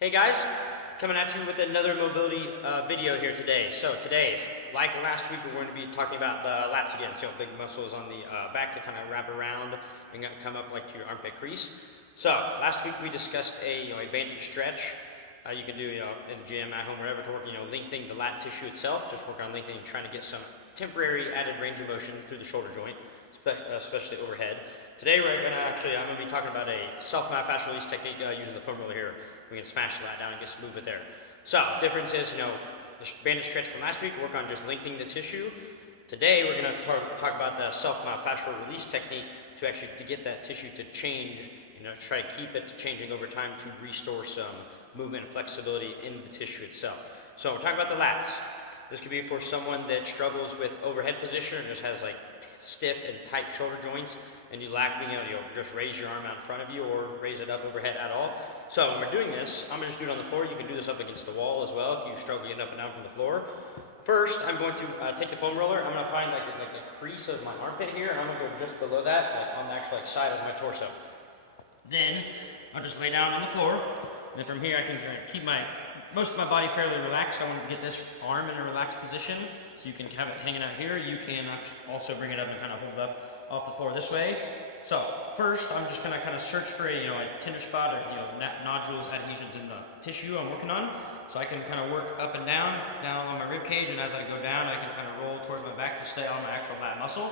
Hey guys, coming at you with another mobility video here today. So today, like last week, we're going to be talking about the lats again. So big muscles on the back that kind of wrap around and come up like to your armpit crease. So last week we discussed a bandage stretch. You can do in the gym, at home, wherever to work. Lengthening the lat tissue itself. Just work on lengthening, trying to get some temporary added range of motion through the shoulder joint, especially overhead. Today I'm going to be talking about a self-myofascial release technique using the foam roller here. We can smash the lat down and get some movement there. So difference is, the bandage stretch from last week, work on just lengthening the tissue. Today we're going to talk about the self-myofascial release technique to get that tissue to change, try to keep it changing over time to restore some movement and flexibility in the tissue itself. So we're talking about the lats. This could be for someone that struggles with overhead position or just has like stiff and tight shoulder joints, and you lack being able to just raise your arm out in front of you or raise it up overhead at all. So when we're doing this, I'm going to just do it on the floor. You can do this up against the wall as well if you struggle to get up and down from the floor. First, I'm going to take the foam roller. I'm going to find like the crease of my armpit here, and I'm going to go just below that, like on the actual side of my torso. Then I'll just lay down on the floor, and then from here I can keep most of my body fairly relaxed. I want to get this arm in a relaxed position, so you can have it hanging out here. You can also bring it up and kind of hold it up off the floor this way. So first, I'm just going to kind of search for a tender spot or nodules, adhesions in the tissue I'm working on. So I can kind of work up and down along my rib cage, and as I go down, I can kind of roll towards my back to stay on my actual lat muscle.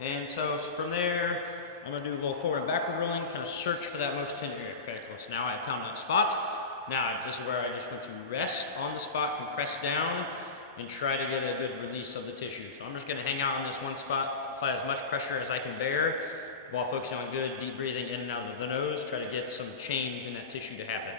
And so from there, I'm going to do a little forward and backward rolling, kind of search for that most tender area. Okay, cool. So now I've found that spot. Now this is where I just want to rest on the spot, compress down, and try to get a good release of the tissue. So I'm just going to hang out on this one spot, apply as much pressure as I can bear, while focusing on good deep breathing in and out of the nose, try to get some change in that tissue to happen.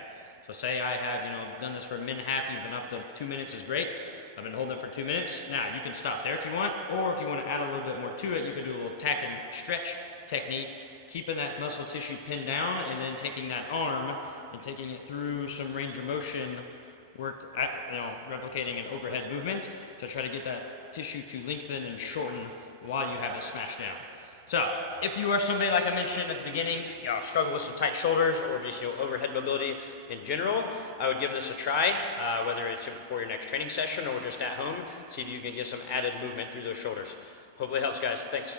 So say I have done this for a minute and a half, even up to 2 minutes is great. I've been holding it for 2 minutes. Now you can stop there if you want, or if you want to add a little bit more to it, you can do a little tack and stretch technique, keeping that muscle tissue pinned down, and then taking that arm and taking it through some range of motion, replicating an overhead movement to try to get that tissue to lengthen and shorten while you have it smashed down. So if you are somebody, like I mentioned at the beginning, struggle with some tight shoulders or just overhead mobility in general, I would give this a try, whether it's before your next training session or just at home. See if you can get some added movement through those shoulders. Hopefully it helps, guys. Thanks.